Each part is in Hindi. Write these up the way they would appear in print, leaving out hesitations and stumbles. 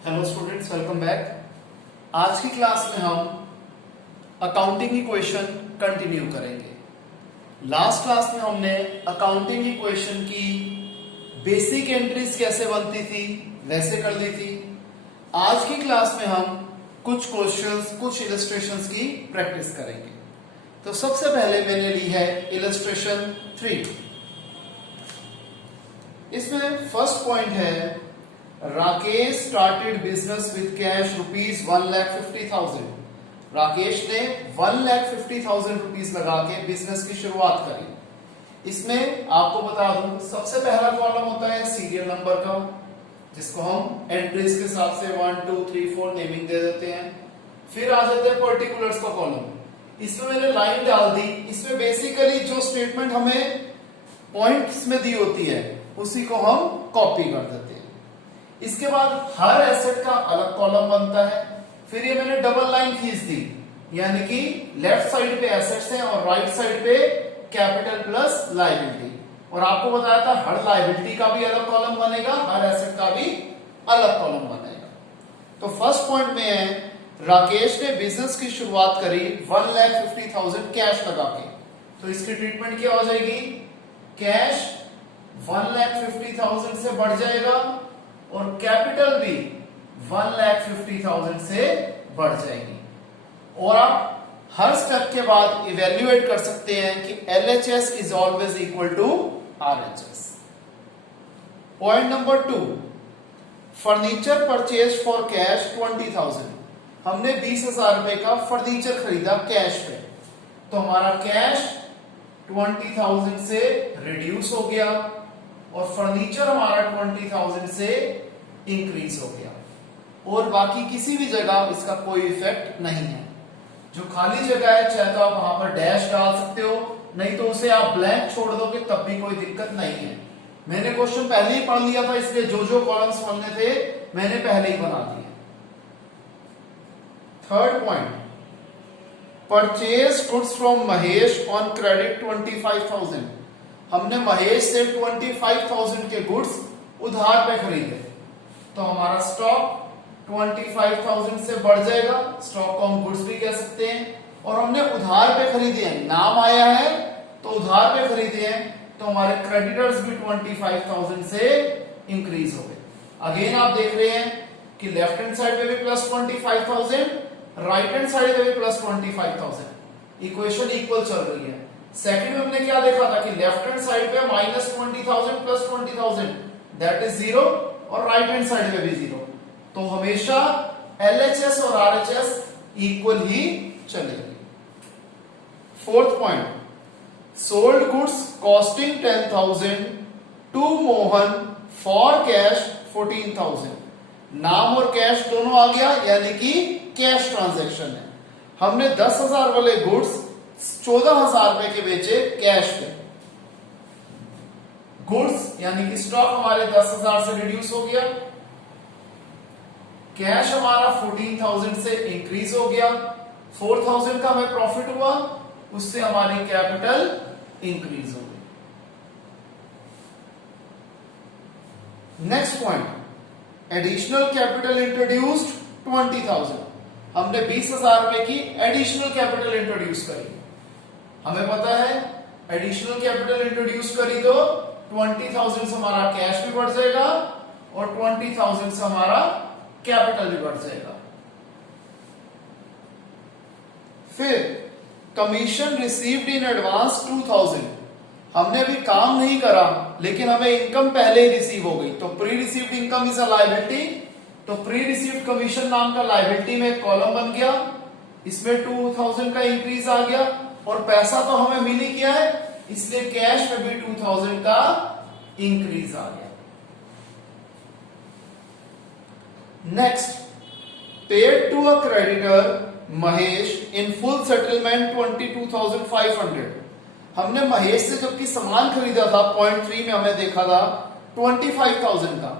Hello students, welcome back. आज की क्लास में हम अकाउंटिंग इक्वेशन कंटिन्यू करेंगे। लास्ट क्लास में हमने अकाउंटिंग इक्वेशन की बेसिक एंट्रीज कैसे बनती थी वैसे कर ली थी। आज की क्लास में हम कुछ क्वेश्चंस, कुछ इलस्ट्रेशंस की प्रैक्टिस करेंगे। तो सबसे पहले मैंने ली है इलस्ट्रेशन 3। इसमें फर्स्ट पॉइंट है, Rakesh started business with cash rupees 1,50,000। Rakesh ने 1,50,000 रुपीज लगा के बिजनेस की शुरुआत करी। इसमें आपको बता दूं, सबसे पहला कॉलम होता है सीरियल नंबर का, जिसको हम एंट्रीज के हिसाब से 1, 2, 3, 4 नेमिंग दे देते हैं। फिर आ जाते हैं पर्टिकुलर्स का कॉलम। इसमें मैंने लाइन डाल दी। इसमें बेसिकली जो स्टेटमेंट हमें पॉइंट्स में दी होती है उसी को हम कॉपी कर देते हैं। इसके बाद हर एसेट का अलग कॉलम बनता है। फिर ये मैंने डबल लाइन खींच दी, यानी कि लेफ्ट साइड पे एसेट्स हैं और राइट साइड पे कैपिटल प्लस लायबिलिटी। और आपको बताया था हर लायबिलिटी का भी अलग कॉलम बनेगा, हर एसेट का भी अलग कॉलम बनेगा। तो फर्स्ट पॉइंट में है, राकेश ने बिजनेस की शुरुआत करी 1,50,000 कैश लगा के। तो इसकी ट्रीटमेंट क्या हो जाएगी? कैश 1,50,000 से बढ़ जाएगा और कैपिटल भी 1,50,000 से बढ़ जाएगी। और आप हर स्टेप के बाद इवेल्युएट कर सकते हैं कि LHS is always equal to RHS। Point number 2, furniture purchase for cash 20,000। हमने 20,000 रुपए का फर्नीचर खरीदा कैश पे, तो हमारा कैश 20,000 से रिड्यूस हो गया और फर्नीचर हमारा 20,000 से इंक्रीज हो गया। और बाकी किसी भी जगह इसका कोई इफेक्ट नहीं है। जो खाली जगह है, चाहे तो आप वहां पर डैश डाल सकते हो, नहीं तो उसे आप ब्लैंक छोड़ दोगे तब भी कोई दिक्कत नहीं है। मैंने क्वेश्चन पहले ही पढ़ लिया था, इसलिए जो जो कॉलम्स बनने थे मैंने पहले ही बना दिए। Third point, purchase goods from Mahesh on credit 25,000। हमने महेश से 25,000 के गुड्स उधार पे खरीदे, तो हमारा स्टॉक 25,000 से बढ़ जाएगा। स्टॉक को हम गुड्स भी कह सकते हैं। और हमने उधार पे खरीदे हैं, नाम आया है तो उधार पे खरीदे हैं, तो हमारे क्रेडिटर्स भी 25,000 से इंक्रीज हो गए। अगेन आप देख रहे हैं कि लेफ्ट हैंड साइड पे भी प्लस 25,000, राइट हैंड साइड पे भी प्लस 25,000। इक्वेशन इक्वल चल रही है। सेकंड में हमने क्या देखा था कि लेफ्ट हैंड साइड पे माइनस 20,000 प्लस 20,000 दैट इज 0 और राइट हैंड साइड पे भी 0। तो हमेशा LHS और RHS इक्वल ही चलेगी। Fourth point, sold goods costing 10,000 to Mohan for cash 14,000। नाम और कैश दोनों आ गया, यानी कि कैश ट्रांजैक्शन है। हमने 10,000 वाले गुड्स 14,000 रुपए के बेचे कैश पे। गुड्स यानी कि स्टॉक हमारे 10,000 से रिड्यूस हो गया, कैश हमारा 14,000 से इंक्रीज हो गया, 4,000 का हमें प्रॉफिट हुआ, उससे हमारी कैपिटल इंक्रीज हो गई। Next point, additional capital introduced 20,000। हमने 20,000 रुपए की एडिशनल कैपिटल इंट्रोड्यूस करी। हमें पता है एडिशनल कैपिटल इंट्रोड्यूस करी तो 20,000 से हमारा कैश भी बढ़ जाएगा और 20,000 से हमारा कैपिटल भी बढ़ जाएगा। फिर कमीशन रिसीव्ड इन एडवांस 2,000। हमने अभी काम नहीं करा लेकिन हमें इनकम पहले ही रिसीव हो गई, तो pre received income is a liability. तो प्री रिसीव्ड कमीशन नाम का लायबिलिटी में एक कॉलम बन गया, इसमें 2,000 का इंक्रीज आ गया और पैसा तो हमें मिल ही गया है, इसलिए कैश में भी 2,000 का इंक्रीज आ गया। Next, paid to a creditor Mahesh in full settlement 22,500। हमने महेश से जबकि सामान खरीदा था, पॉइंट 3 में हमें देखा था 25,000 का,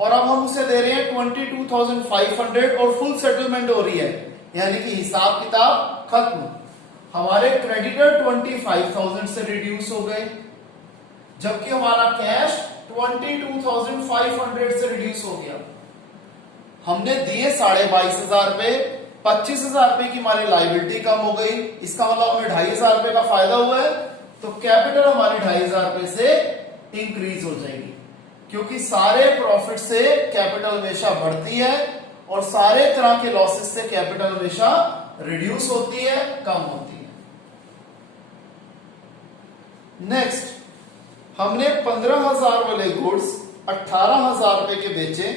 और अब हम उसे दे रहे हैं 22,500 और फुल सेटलमेंट हो रही है, यानी कि हिसाब किताब खत्म। हमारे क्रेडिटर 25,000 से रिड्यूस हो गए, जबकि हमारा कैश 22,500 से रिड्यूस हो गया। हमने दिए 22,500 रुपए, 25,000 रुपए की हमारी लाइबिलिटी कम हो गई, इसका मतलब हमें 2,500 रुपए का फायदा हुआ है, तो कैपिटल हमारी 2,500 रुपए से इंक्रीज हो जाएगी, क्योंकि सारे प्रॉफिट से कैपिटल हमेशा बढ़ती है और सारे तरह के लॉसेस से कैपिटल हमेशा रिड्यूस होती है, कम होती है। नेक्स्ट, हमने 15,000 वाले गुड्स 18,000 रुपए के बेचे,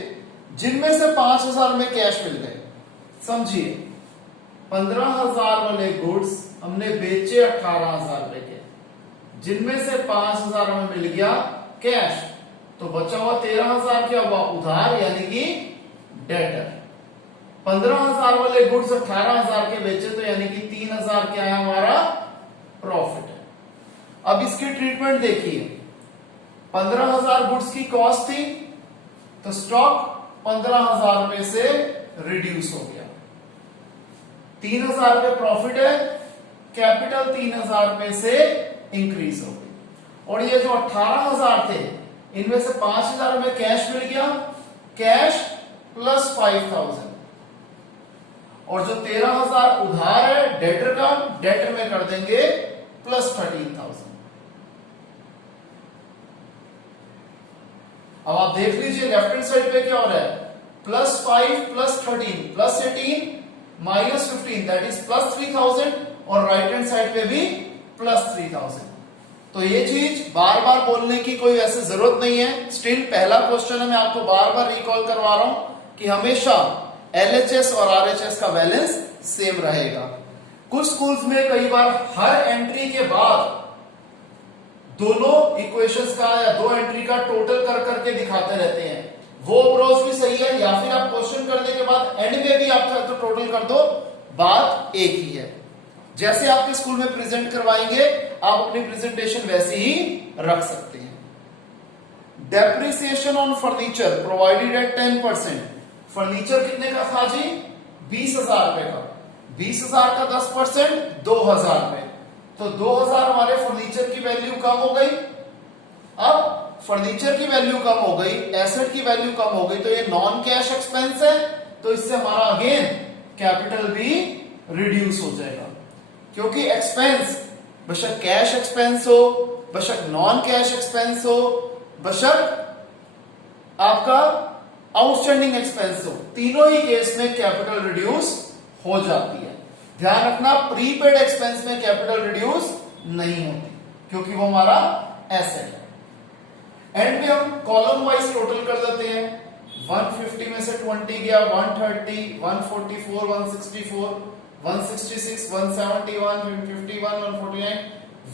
जिनमें से 5,000 में कैश मिल गए। समझिए, 15,000 वाले गुड्स हमने बेचे 18,000 रुपए के, जिनमें से 5,000 हमें मिल गया कैश, तो बचा हुआ 13,000 क्या हुआ, उधार यानी कि डेटर। 15,000 वाले गुड्स 18,000 के बेचे, तो यानी कि 3,000 क्या है हमारा प्रॉफिट है। अब इसकी ट्रीटमेंट देखिए, 15,000 गुड्स की कॉस्ट थी, तो स्टॉक 15,000 रुपए से रिड्यूस हो गया, 3,000 रुपए प्रॉफिट है, कैपिटल 3,000 रुपए से इंक्रीज हो गई, और ये जो 18,000 थे इनमें से 5,000 रुपए कैश मिल गया, कैश प्लस 5,000, और जो 13,000 उधार है डेटर का, डेटर में कर देंगे प्लस 13,000। अब आप देख लीजिए लेफ्ट हैंड साइड पे क्या हो रहा है, +5 + 13 + 18 -15 दैट इज +3,000, और राइट हैंड साइड पे भी +3,000। तो ये चीज बार बार बोलने की कोई वैसे जरूरत नहीं है, स्टिल पहला क्वेश्चन है, मैं आपको बार बार रिकॉल करवा रहा हूं कि हमेशा LHS और RHS का बैलेंस सेम रहेगा। कुछ स्कूल्स में कई बार हर एंट्री के बाद दोनों इक्वेशंस का या दो एंट्री का टोटल कर करके दिखाते रहते हैं, वो अप्रोच भी सही है, या फिर आप क्वेश्चन करने के बाद एंड में भी आप तो टोटल कर दो, बात एक ही है। जैसे आपके स्कूल में प्रेजेंट करवाएंगे आप अपनी प्रेजेंटेशन वैसे ही रख सकते हैं। Depreciation on furniture provided eight 10%। Furniture कितने का था जी, 20,000 रुपए का, 20,000 का 10% 2,000 रुपए, तो 2,000 हमारे फर्नीचर की वैल्यू कम हो गई। अब फर्नीचर की वैल्यू कम हो गई, एसेट की वैल्यू कम हो गई, तो ये नॉन कैश एक्सपेंस है, तो इससे हमारा अगेन कैपिटल भी रिड्यूस हो जाएगा, क्योंकि एक्सपेंस बेशक कैश एक्सपेंस हो, बेशक नॉन कैश एक्सपेंस हो, बेशक आपका आउटस्टैंडिंग एक्सपेंस हो, तीनों ही केस में कैपिटल रिड्यूस हो जाती है। ध्यान रखना, प्रीपेड एक्सपेंस में कैपिटल रिड्यूस नहीं होती, क्योंकि वो हमारा एसेट है। एंड में हम कॉलम वाइज टोटल कर देते हैं, 150 में से 20 गया, 130, 144, 164, 166, 171, 151, 149,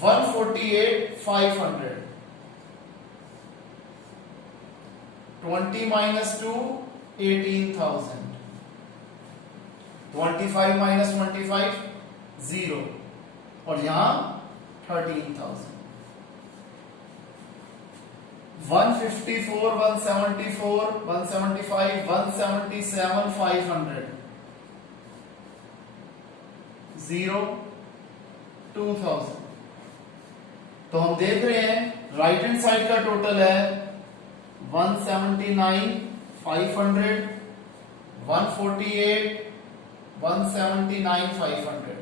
148, 500, 20 - 2 18,000, 25 - 25 0, और यहां 13,000, 154, 174, 175, 177, 500, 0, 2,000। तो हम देख रहे हैं राइट हैंड साइड का टोटल है 179, 500, 148, 179, 500,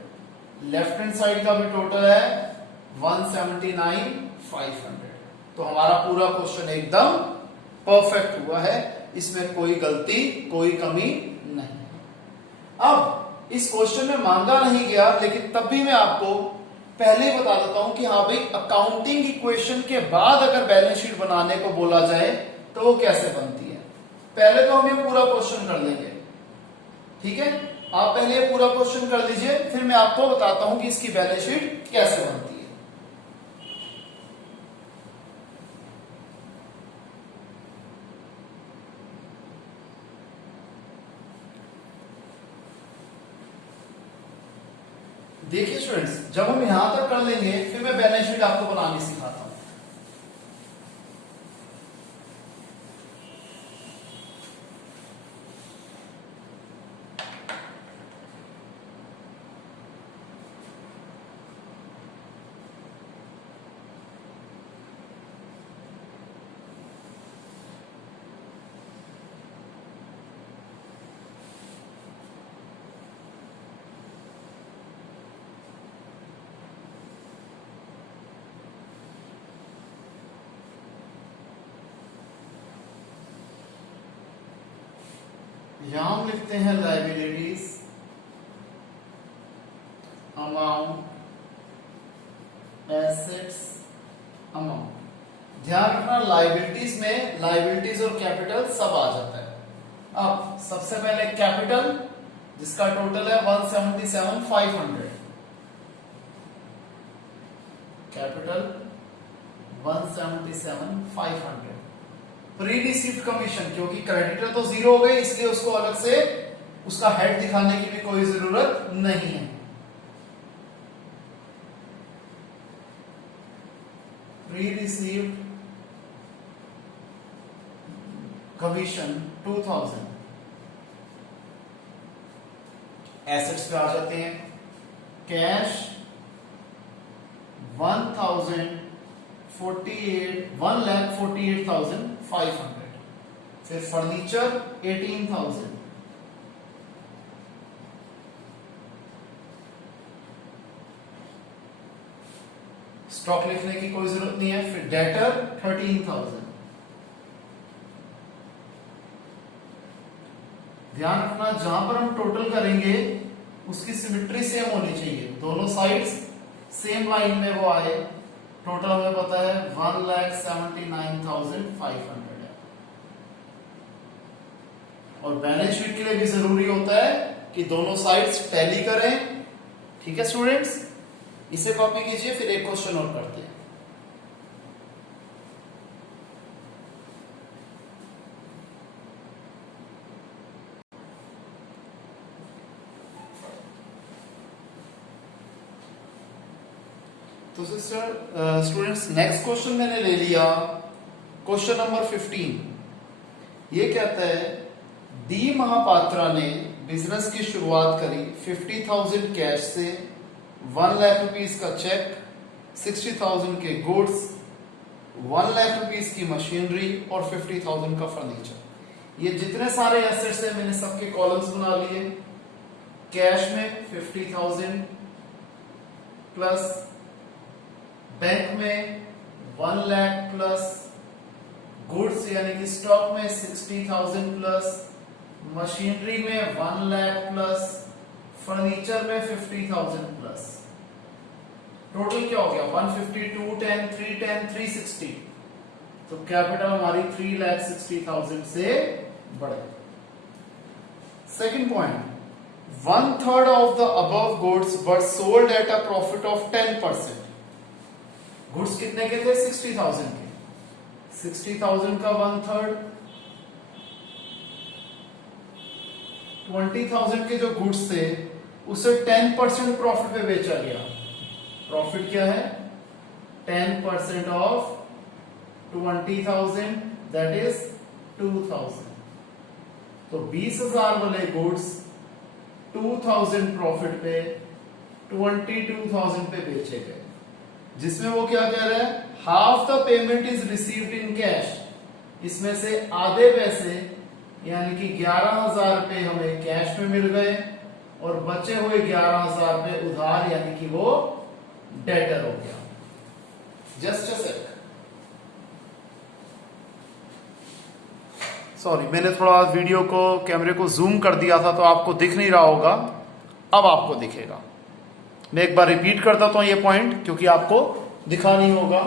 लेफ्ट हैंड साइड का भी टोटल है 179, 500। तो हमारा पूरा क्वेश्चन एकदम परफेक्ट हुआ है, इसमें कोई गलती कोई कमी नहीं। अब इस क्वेश्चन में मांगा नहीं गया, लेकिन तब भी मैं आपको पहले ही बता देता हूं कि हाँ भाई, अकाउंटिंग इक्वेशन के बाद अगर बैलेंस शीट बनाने को बोला जाए तो वो कैसे बनती है। पहले तो हम ये पूरा क्वेश्चन कर लेंगे, ठीक है, आप पहले ये पूरा क्वेश्चन कर लीजिए, फिर मैं आपको बताता हूं कि इसकी बैलेंस शीट कैसे बनती है। देखिए स्टूडेंट्स, जब हम यहां तक कर लेंगे फिर मैं बैलेंस शीट आपको बनानी सिखाता हूं। यहां हम लिखते हैं लाइबिलिटीज अमाउंट एसेट्स अमाउंट। ध्यान रखना लाइबिलिटीज में लाइबिलिटीज और कैपिटल सब आ जाता है। अब सबसे पहले कैपिटल जिसका टोटल है 177,500, कैपिटल 177,500। प्री रिसीव्ड कमीशन, क्योंकि क्रेडिटर तो जीरो हो गए इसलिए उसको अलग से उसका हेड दिखाने की भी कोई जरूरत नहीं है। Pre received commission 2000। एसेट्स पे आ जाते हैं। कैश 1,48,500। फिर फर्नीचर 18,000। स्टॉक लिखने की कोई जरूरत नहीं है। फिर डेटर 13,000। ध्यान रखना जहां पर हम टोटल करेंगे उसकी सिमेट्री सेम होनी चाहिए, दोनों साइड्स सेम लाइन में वो आए। टोटल हमें पता है 1,79,500 है। और बैलेंस शीट के लिए भी जरूरी होता है कि दोनों साइड्स टैली करें। ठीक है स्टूडेंट्स, इसे कॉपी कीजिए, फिर एक क्वेश्चन और करते हैं। तो स्टूडेंट्स नेक्स्ट क्वेश्चन मैंने ले लिया, क्वेश्चन नंबर 15। ये कहता है डी महापात्रा ने बिजनेस की शुरुआत करी 50,000 कैश से, 1 लाख रुपीस का चेक, 60,000 के गुड्स, 1 लाख रुपीस की मशीनरी और 50,000 का फर्नीचर। ये जितने सारे एसेट्स हैं मैंने सबके कॉलम्स बना लिए। कैश में 50,000 प्लस, बैंक में 1 लाख प्लस, गुड्स यानी कि स्टॉक में 60,000 प्लस, मशीनरी में 1 लाख प्लस, फर्नीचर में 50,000 प्लस। टोटल क्या हो गया 150, 210, 310, 360। तो कैपिटल हमारी 3,60,000 से बढ़े। Second point, 1/3 of the above goods were sold at a profit of 10%। Goods कितने के थे 60,000 के, 60,000 का 1/3, 20,000 के जो गुड्स थे उसे 10% प्रॉफिट पे बेचा गया। प्रॉफिट क्या है 10% ऑफ 20,000 दैट इज 2,000। तो 20,000 वाले गुड्स 2,000 प्रॉफिट पे 22,000 पे बेचे गए, जिसमें वो क्या कह रहा है half the payment is received in cash. इसमें से आधे पैसे यानी कि 11,000 रुपए हमें कैश में मिल गए और बचे हुए 11,000 रुपए उधार यानी कि वो डेटर हो गया। जस्ट अ सेक, सॉरी मैंने थोड़ा वीडियो को कैमरे को जूम कर दिया था तो आपको दिख नहीं रहा होगा, अब आपको दिखेगा। मैं एक बार रिपीट कर देता हूं ये पॉइंट क्योंकि आपको दिखा नहीं होगा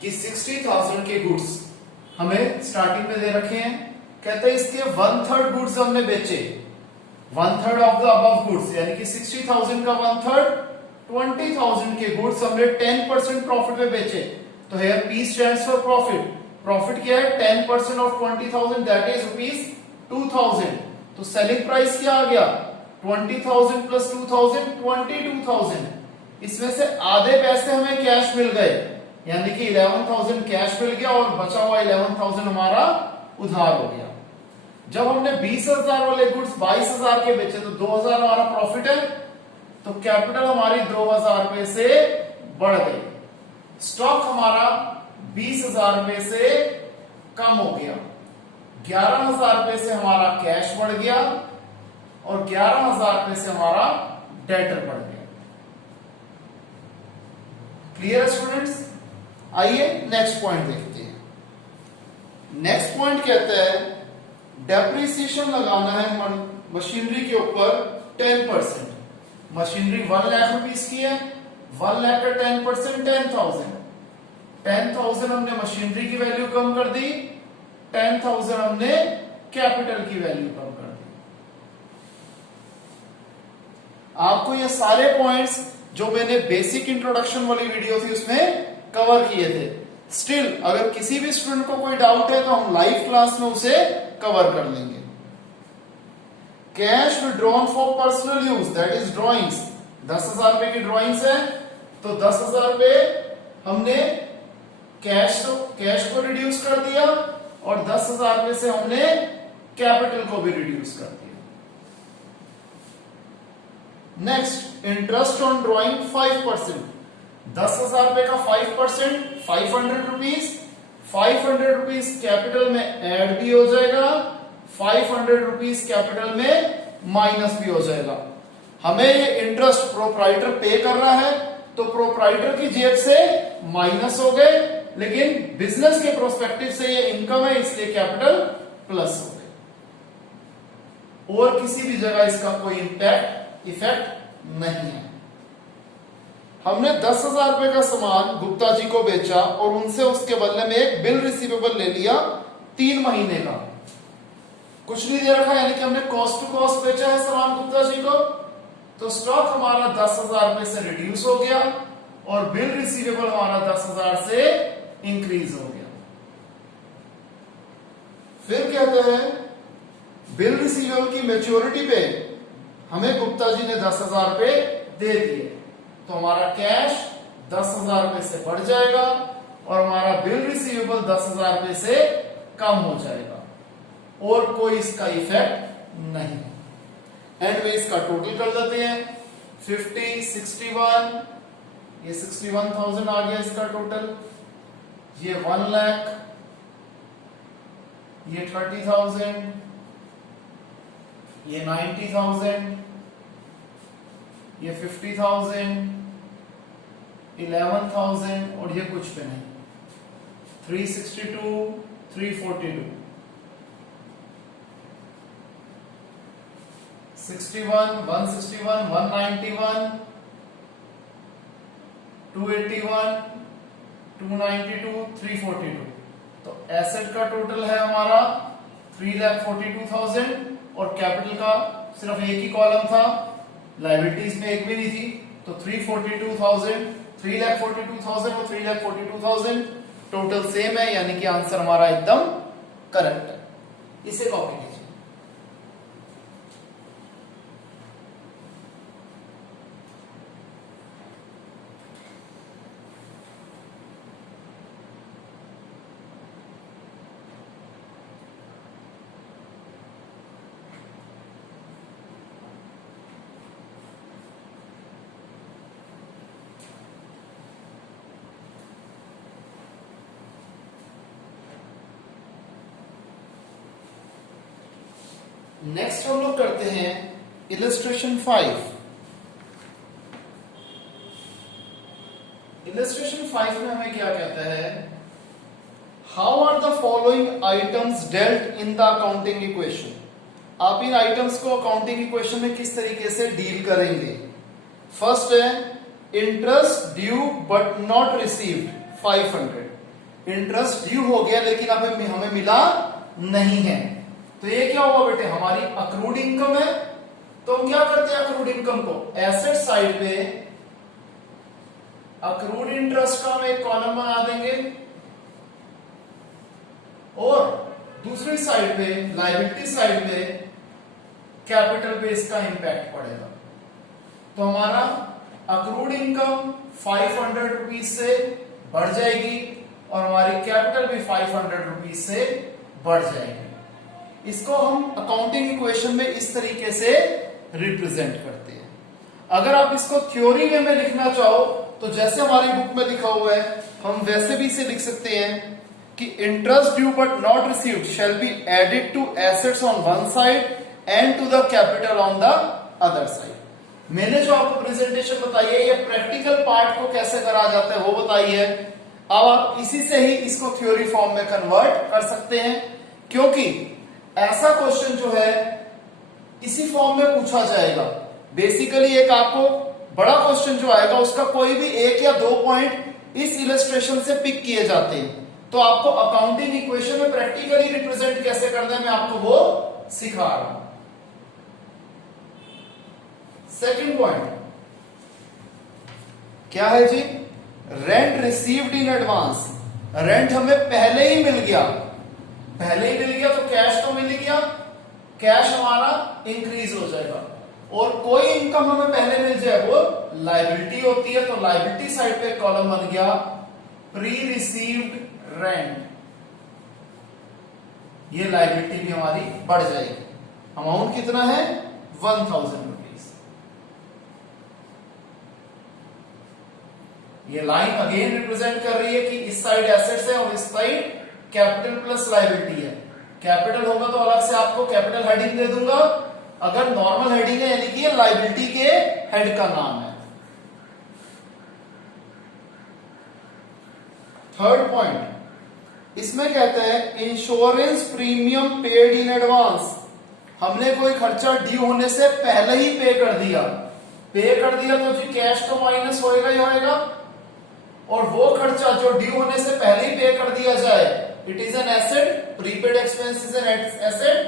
कि 60,000 के गुड्स हमें स्टार्टिंग में दे रखे हैं। कहते हैं इसके 1/3 गुड्स हमने बेचे, 1/3 ऑफ द अबव गुड्स यानी कि 60,000 का 1/3 20,000 के गुड्स हमने 10% प्रॉफिट में बेचे। तो here P stands for profit. Profit क्या है 10% ऑफ 20,000 दैट इज ₹2,000। तो सेलिंग प्राइस क्या आ गया 20,000 प्लस 2,000 22,000। इसमें से आधे पैसे हमें कैश मिल गए यानी कि 11,000 कैश मिल गया और बचा हुआ 11,000 हमारा उधार हो गया। जब हमने 20,000 वाले गुड्स 22,000 के बेचे तो 2,000 हमारा प्रॉफिट है, तो कैपिटल हमारी 2,000 रुपए से बढ़ गई। स्टॉक हमारा 20,000 रुपए से कम हो गया, 11,000 रुपए से हमारा कैश बढ़ गया और 11,000 रुपए से हमारा डेटर बढ़ गया। क्लियर है स्टूडेंट्स? आइए नेक्स्ट पॉइंट देखते हैं। नेक्स्ट पॉइंट कहता है डेप्रिसिएशन लगाना है मशीनरी के ऊपर 10%। मशीनरी 1 लाख रुपीस की है, 1 लाख का 10% 10,000। 10,000 हमने मशीनरी की वैल्यू कम कर दी, 10,000 हमने कैपिटल की वैल्यू कम कर दी। आपको ये सारे पॉइंट्स जो मैंने बेसिक इंट्रोडक्शन वाली वीडियो थी उसमें कवर किए थे। स्टिल अगर किसी भी स्टूडेंट को कोई डाउट है तो हम लाइव क्लास में उसे कवर कर लेंगे। Cash withdrawn for personal use, that is drawings. 10,000 रुपए की ड्रॉइंग्स है, तो 10,000 रुपए हमने कैश को रिड्यूस कर दिया और 10,000 रुपए से हमने कैपिटल को भी रिड्यूस कर दिया। Next, interest on drawing 5%। 10,000 रुपए का 5% 500 रुपीज, 500 रुपीज कैपिटल में ऐड भी हो जाएगा, 500 रुपीज कैपिटल में माइनस भी हो जाएगा। हमें ये इंटरेस्ट प्रोप्राइटर पे कर रहा है तो प्रोप्राइटर की जेब से माइनस हो गए, लेकिन बिजनेस के प्रोस्पेक्टिव से ये इनकम है इसलिए कैपिटल प्लस हो गए। और किसी भी जगह इसका कोई इफेक्ट नहीं है। हमने 10,000 रुपए का सामान गुप्ता जी को बेचा और उनसे उसके बदले में एक बिल रिसीवेबल ले लिया 3 महीने का, कुछ नहीं दे रखा, यानी कि हमने कॉस्ट टू कॉस्ट बेचा है सामान गुप्ता जी को, तो स्टॉक हमारा 10,000 रुपए से रिड्यूस हो गया और बिल रिसीवेबल हमारा 10,000 से इंक्रीज हो गया। फिर कहते हैं बिल रिसीवेबल की मैच्योरिटी पे हमें गुप्ता जी ने 10,000 रुपए दे दिए, तो हमारा कैश 10,000 रुपए से बढ़ जाएगा और हमारा बिल रिसीवेबल 10,000 रुपए से कम हो जाएगा और कोई इसका इफेक्ट नहीं। एंड में इसका टोटल कर देते हैं 50, 61, ये 61,000 आ गया इसका टोटल, ये 1 लाख, ये 30,000, ये 90,000, ये 50,000, 11,000 और ये कुछ पे नहीं, 362, 342, 61, 161, 191, 281, 292, 342। तो एसेट का टोटल है हमारा 3,42,000 और कैपिटल का सिर्फ एक ही कॉलम था, लायबिलिटीज में एक भी नहीं थी, तो 3,42,000, 3,42,000 और 3,42,000 टोटल सेम है, यानी कि आंसर हमारा एकदम करेक्ट है। इसे कॉपी कीजिए। नेक्स्ट हम लोग करते हैं इलस्ट्रेशन 5। इलस्ट्रेशन 5 में हमें क्या कहता है, how are the following items dealt in the accounting equation. आप इन आइटम्स को अकाउंटिंग इक्वेशन में किस तरीके से डील करेंगे। फर्स्ट है interest due but not received 500। Interest due हो गया लेकिन अब हमें मिला नहीं है, तो ये क्या हुआ बेटे, हमारी अक्रूड इनकम है। तो हम क्या करते हैं अक्रूड इनकम को, एसेट साइड पे अक्रूड इंटरेस्ट का हम एक कॉलम बना देंगे और दूसरी साइड पे लायबिलिटी साइड पे कैपिटल पे इसका इंपैक्ट पड़ेगा। तो हमारा अक्रूड इनकम 500 रुपीज से बढ़ जाएगी और हमारी कैपिटल भी 500 रुपीज से बढ़ जाएगी। इसको हम अकाउंटिंग इक्वेशन में इस तरीके से रिप्रेजेंट करते हैं। अगर आप इसको थ्योरी वे में लिखना चाहो तो जैसे हमारी बुक में लिखा हुआ है हम वैसे भी इसे लिख सकते हैं कि interest due but not received shall be added to assets on one side and to the capital on the other side. मैंने जो आपको प्रेजेंटेशन बताई है ये प्रैक्टिकल पार्ट को कैसे करा जाता है वो बताई है। अब आप इसी से ही इसको थ्योरी फॉर्म में कन्वर्ट कर सकते हैं, क्योंकि ऐसा क्वेश्चन जो है इसी फॉर्म में पूछा जाएगा। बेसिकली एक आपको बड़ा क्वेश्चन जो आएगा उसका कोई भी एक या दो पॉइंट इस इलस्ट्रेशन से पिक किए जाते हैं। तो आपको अकाउंटिंग इक्वेशन में प्रैक्टिकली रिप्रेजेंट कैसे करना है मैं आपको वो सिखा रहा हूं। सेकंड पॉइंट क्या है जी? Rent received in advance. Rent हमें पहले ही मिल गया, पहले ही मिल गया तो कैश तो मिल गया, कैश हमारा इंक्रीज हो जाएगा। और कोई इनकम हमें पहले मिल जाए वो लायबिलिटी होती है, तो लायबिलिटी साइड पे कॉलम बन गया प्री रिसीव्ड रेंट। ये लायबिलिटी भी हमारी बढ़ जाएगी। अमाउंट कितना है? 1000 रुपीज। ये लाइन अगेन रिप्रेजेंट कर रही है कि इस साइड एसेट्स है और इस साइड कैपिटल प्लस लायबिलिटी है। कैपिटल होगा तो अलग से आपको कैपिटल हेडिंग दे दूंगा, अगर नॉर्मल हेडिंग है यानी कि ये लायबिलिटी के हेड का नाम है। थर्ड पॉइंट इसमें कहते हैं insurance premium paid in advance. हमने कोई खर्चा ड्यू होने से पहले ही पे कर दिया। पे कर दिया तो जी कैश तो माइनस होएगा ही होएगा, और वो खर्चा जो ड्यू होने से पहले ही पे कर दिया जाए it is an asset. Prepaid expense is an asset,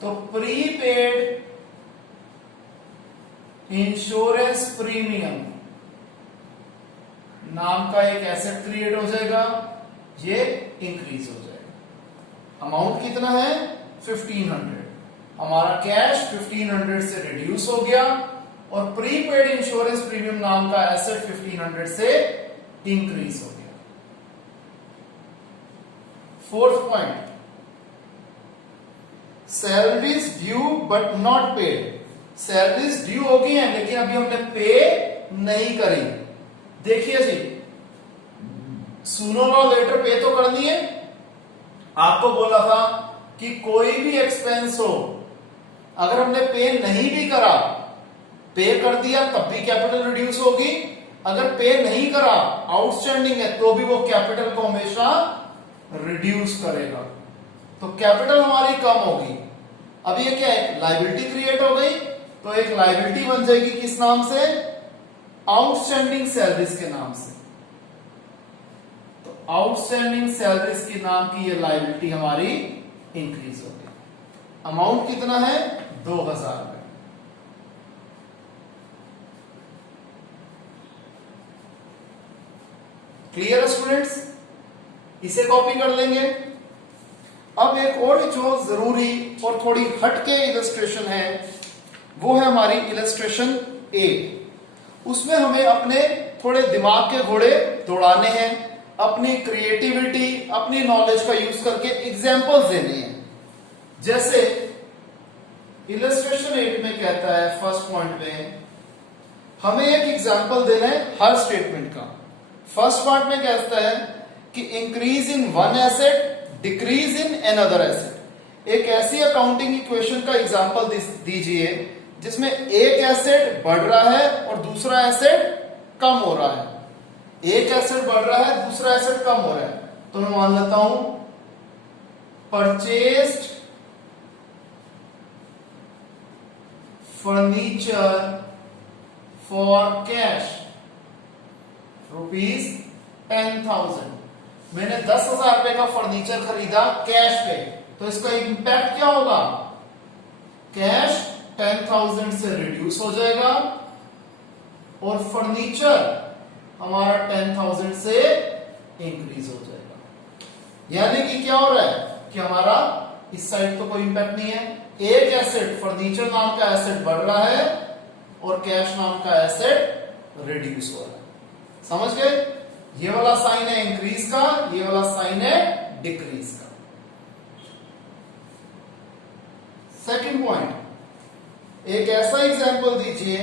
तो प्रीपेड इंश्योरेंस प्रीमियम नाम का एक एसेट क्रिएट हो जाएगा, ये इंक्रीज हो जाएगा। अमाउंट कितना है? 1500। हमारा कैश 1500 से रिड्यूस हो गया और प्रीपेड इंश्योरेंस प्रीमियम नाम का एसेट 1500 से इंक्रीज हो गया। Fourth point salaries due but not paid. Salaries due हो गई हैं लेकिन अभी हमने पे नहीं करी। देखिए जी, सूनर और लेटर पे तो करनी है। आपको बोला था कि कोई भी एक्सपेंस हो अगर हमने पे नहीं भी करा, पे कर दिया तब भी कैपिटल रिड्यूस होगी, अगर पे नहीं करा आउटस्टैंडिंग है तो भी वो कैपिटल को हमेशा रिड्यूस करेगा, तो कैपिटल हमारी कम होगी। अब ये क्या है? लायबिलिटी क्रिएट हो गई, तो एक लायबिलिटी बन जाएगी किस नाम से? आउटस्टैंडिंग सैलरीज के नाम से। तो आउटस्टैंडिंग सैलरीज के नाम की ये लायबिलिटी हमारी इंक्रीज हो गई। अमाउंट कितना है? 2000 रुपए। क्लियर है स्टूडेंट्स? इसे कॉपी कर लेंगे। अब एक और जो जरूरी और थोड़ी हटके इलस्ट्रेशन है वो है हमारी इलस्ट्रेशन 8। उसमें हमें अपने थोड़े दिमाग के घोड़े दौड़ाने हैं, अपनी क्रिएटिविटी अपनी नॉलेज का यूज करके एग्जांपल्स देने हैं। जैसे इलस्ट्रेशन 8 में कहता है फर्स्ट पॉइंट में हमें एक एग्जांपल देना है हर स्टेटमेंट का। फर्स्ट पार्ट में कहता है कि increase in one asset decrease in another asset. एक ऐसी अकाउंटिंग इक्वेशन का एग्जांपल दीजिए जिसमें एक एसेट बढ़ रहा है और दूसरा एसेट कम हो रहा है। एक एसेट बढ़ रहा है, दूसरा एसेट कम हो रहा है। तो मैं मान लेता हूं परचेस्ड फर्नीचर फॉर कैश ₹10,000। मैंने 10,000 रुपए का फर्नीचर खरीदा कैश पे, तो इसका इंपैक्ट क्या होगा? कैश 10,000 से रिड्यूस हो जाएगा और फर्नीचर हमारा 10,000 से इंक्रीज हो जाएगा। यानी कि क्या हो रहा है कि हमारा इस साइड तो कोई इंपैक्ट नहीं है। एक एसेट फर्नीचर नाम का एसेट बढ़ रहा है और कैश नाम का एसेट रिड्यूस हो रहा है। समझ गए? ये वाला साइन है इंक्रीज का, ये वाला साइन है डिक्रीज का। सेकंड पॉइंट, एक ऐसा एग्जांपल दीजिए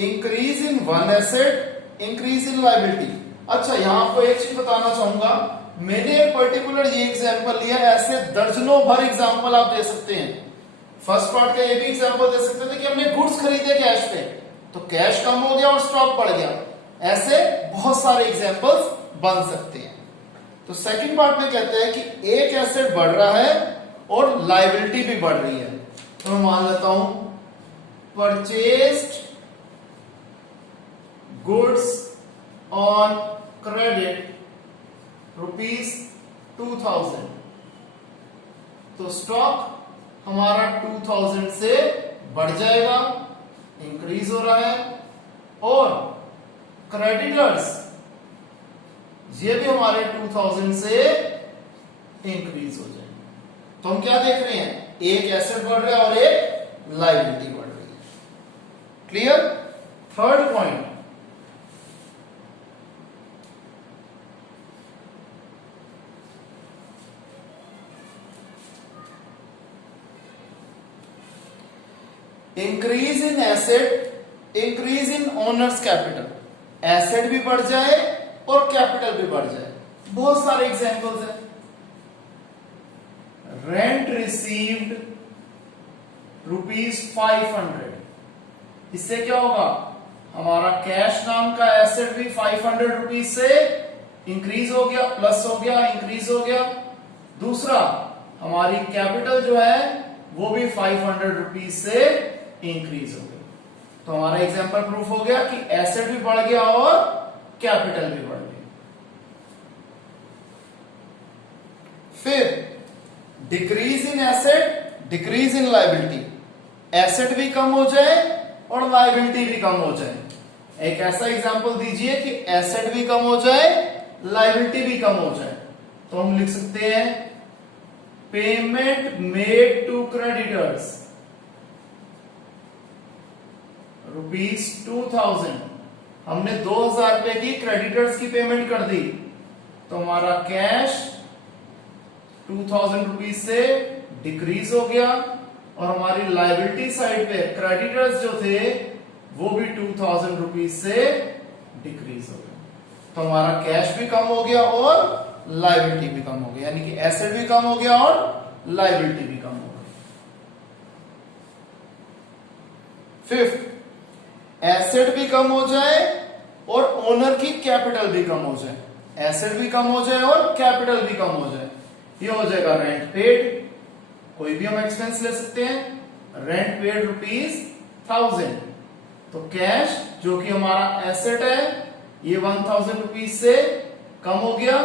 increase in one asset increase in liability. अच्छा, यहां आपको एक चीज बताना चाहूंगा, मैंने एक पर्टिकुलर ये एग्जांपल लिया, ऐसे दर्जनों भर एग्जांपल आप दे सकते हैं। फर्स्ट पार्ट का ये भी एग्जांपल दे सकते थे कि हमने गुड्स खरीदे कैश पे, तो कैश कम हो गया और स्टॉक बढ़ गया। ऐसे बहुत सारे एग्जांपल्स बन सकते हैं। तो सेकंड पार्ट में कहते हैं कि एक एसेट बढ़ रहा है और लाइबिलिटी भी बढ़ रही है। तो मैं मान लेता हूं परचेस्ड गुड्स ऑन क्रेडिट ₹2000। तो स्टॉक हमारा 2000 से बढ़ जाएगा, इंक्रीज हो रहा है, और क्रेडिटर्स ये भी हमारे 2000 से इंक्रीज हो जाएंगे। तो हम क्या देख रहे हैं, एक एसेट बढ़ रहा है और एक लायबिलिटी बढ़ रही है। Clear? Third point, increase in asset, increase in owners capital. Asset भी बढ़ जाए और कैपिटल भी बढ़ जाए। बहुत सारे एग्जांपल्स हैं। रेंट रिसीव्ड ₹500, इससे क्या होगा, हमारा कैश नाम का एसेट भी ₹500 से इंक्रीज हो गया, प्लस हो गया, इंक्रीज हो गया। दूसरा, हमारी कैपिटल जो है वो भी ₹500 से इंक्रीज हो गई। तो हमारा एग्जांपल प्रूफ हो गया कि एसेट भी बढ़ गया और कैपिटल भी बढ़ गई। फिर decrease in asset, decrease in liability. Asset भी कम हो जाए और लायबिलिटी भी कम हो जाए। एक ऐसा एग्जांपल दीजिए कि एसेट भी कम हो जाए, लायबिलिटी भी कम हो जाए। तो हम लिख सकते हैं पेमेंट मेड टू क्रेडिटर्स ₹2000। हमने 2000 रुपए की क्रेडिटर्स की पेमेंट कर दी, तो हमारा कैश 2000 से डिक्रीज हो गया, और हमारी लायबिलिटी साइड पे क्रेडिटर्स जो थे वो भी 2000 से डिक्रीज हो गए। तो हमारा कैश भी कम हो गया और लायबिलिटी भी कम हो गया, यानी कि एसेट भी कम हो गया और लायबिलिटी भी कम हो गई। फिफ्थ, एसेट भी कम हो जाए और ओनर की कैपिटल भी कम हो जाए। एसेट भी कम हो जाए और कैपिटल भी कम हो जाए। ये हो जाएगा रेंट पेड, कोई भी हम एक्सपेंस ले सकते हैं। Rent paid ₹1000। तो कैश जो कि हमारा एसेट है ये ₹1000 से कम हो गया,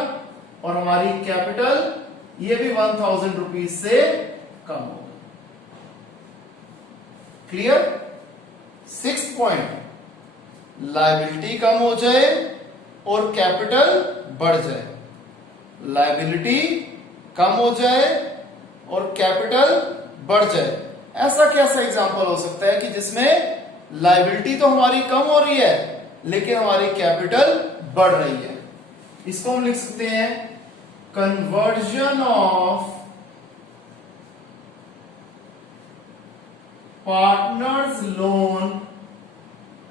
और हमारी कैपिटल ये भी ₹1000 से कम हो गया। क्लियर? सिक्स्थ पॉइंट, लायबिलिटी कम हो जाए और कैपिटल बढ़ जाए। लायबिलिटी कम हो जाए और कैपिटल बढ़ जाए। ऐसा कैसा एग्जांपल हो सकता है कि जिसमें लायबिलिटी तो हमारी कम हो रही है लेकिन हमारी कैपिटल बढ़ रही है। इसको हम लिख सकते हैं conversion of partners loan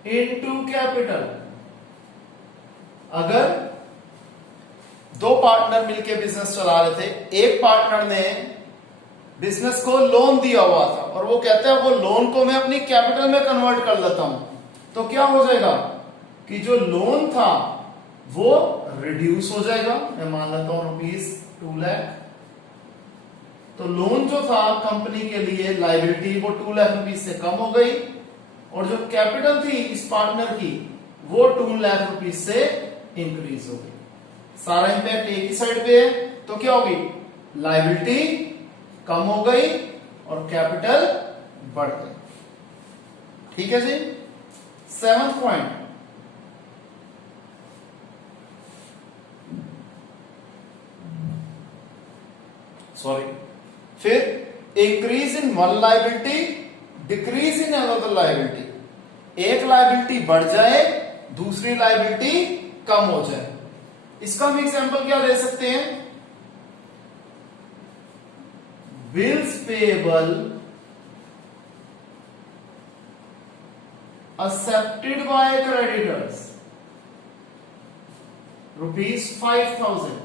into capital. अगर दो पार्टनर मिलकर बिजनेस चला रहे थे, एक पार्टनर ने बिजनेस को लोन दिया हुआ था और वो कहता है वो लोन को मैं अपनी कैपिटल में कन्वर्ट कर लेता हूं, तो क्या हो जाएगा कि जो लोन था वो रिड्यूस हो जाएगा। मैं मान लेता हूं ₹2 लाख। तो लोन जो था कंपनी के लिए लायबिलिटी वो ₹2 लाख से कम हो गई, और जो कैपिटल थी इस पार्टनर की वो ₹2 लाख से इंक्रीज हो गई। सारा इंपैक्ट एक ही साइड पे है, तो क्या होगी, लायबिलिटी कम हो गई और कैपिटल बढ़ गई। ठीक है जी। सेवंथ पॉइंट, सॉरी, फिर increase in one liability, decrease in another liability. एक लायबिलिटी बढ़ जाए, दूसरी लायबिलिटी कम हो जाए। इसका हम एग्जांपल क्या ले सकते हैं, bills payable accepted by creditors ₹5000।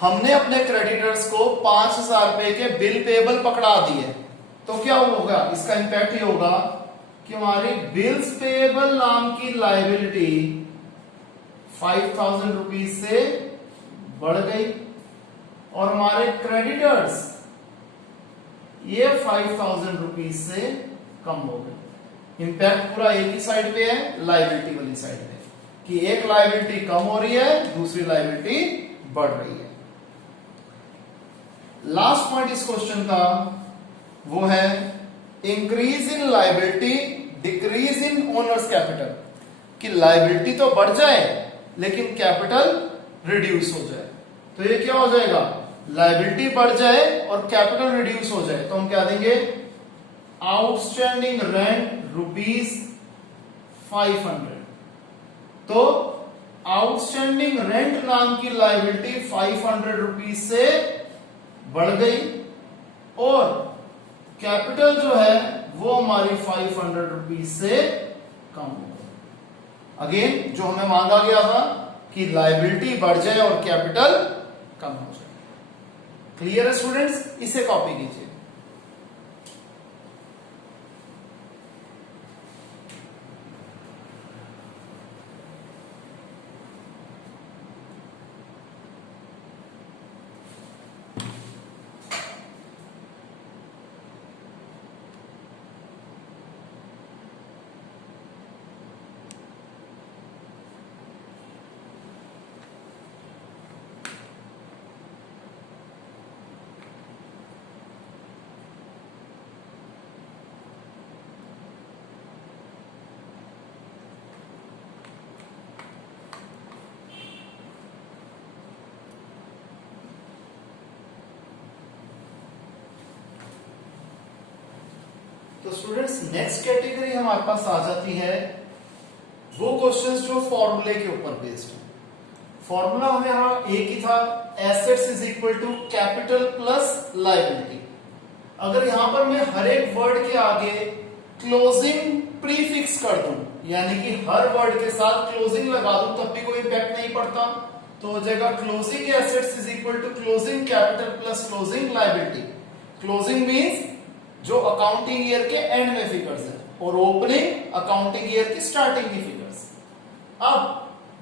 हमने अपने क्रेडिटर्स को 5000 रुपए के बिल पेएबल पकड़ा दिए, तो क्या होगा, इसका इंपैक्ट ये होगा कि हमारी बिल्स पेएबल नाम की लायबिलिटी 5000 रुपीज से बढ़ गई और हमारे क्रेडिटर्स ये 5,000 रुपीज से कम हो गए। इंपैक्ट पूरा एक ही साइड पे है, लायबिलिटी वाली साइड पे, कि एक लायबिलिटी कम हो रही है, दूसरी लायबिलिटी बढ़ रही है। लास्ट पॉइंट इस क्वेश्चन का वो है increase in liability decrease in owners capital, कि लायबिलिटी तो बढ़ जाए लेकिन कैपिटल रिड्यूस हो जाए। तो ये क्या हो जाएगा, लायबिलिटी बढ़ जाए और कैपिटल रिड्यूस हो जाए, तो हम क्या देंगे, आउटस्टैंडिंग रेंट ₹500। तो आउटस्टैंडिंग रेंट नाम की लायबिलिटी 500 रुपीज से बढ़ गई और कैपिटल जो है वो हमारी 500 रुपीज से कम हो गई। अगेन जो हमें मांगा गया था कि लायबिलिटी बढ़ जाए और कैपिटल कम हो जाए। क्लियर है स्टूडेंट्स, इसे कॉपी कीजिए। तो स्टूडेंट्स नेक्स्ट कैटेगरी हमारे पास आ जाती है वो क्वेश्चंस जो फॉर्मूले के ऊपर बेस्ड है। फॉर्मूला हमें यहां एक ही था, assets is equal to capital plus liability. अगर यहां पर मैं हर एक वर्ड के आगे क्लोजिंग प्रीफिक्स कर दूं, यानी कि हर वर्ड के साथ क्लोजिंग लगा दूं, तब भी कोई इफेक्ट नहीं पड़ता, तो हो जाएगा closing assets is equal to closing capital plus closing liability. Closing means जो अकाउंटिंग ईयर के एंड में फिगर्स है और ओपनिंग अकाउंटिंग ईयर की स्टार्टिंग की फिगर्स। अब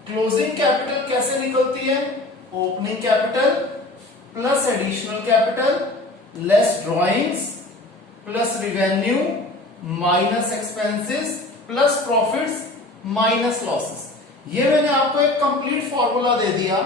क्लोजिंग कैपिटल कैसे निकलती है, opening capital plus additional capital less drawings plus revenue minus expenses plus profits minus losses. ये मैंने आपको एक कंप्लीट फॉर्मूला दे दिया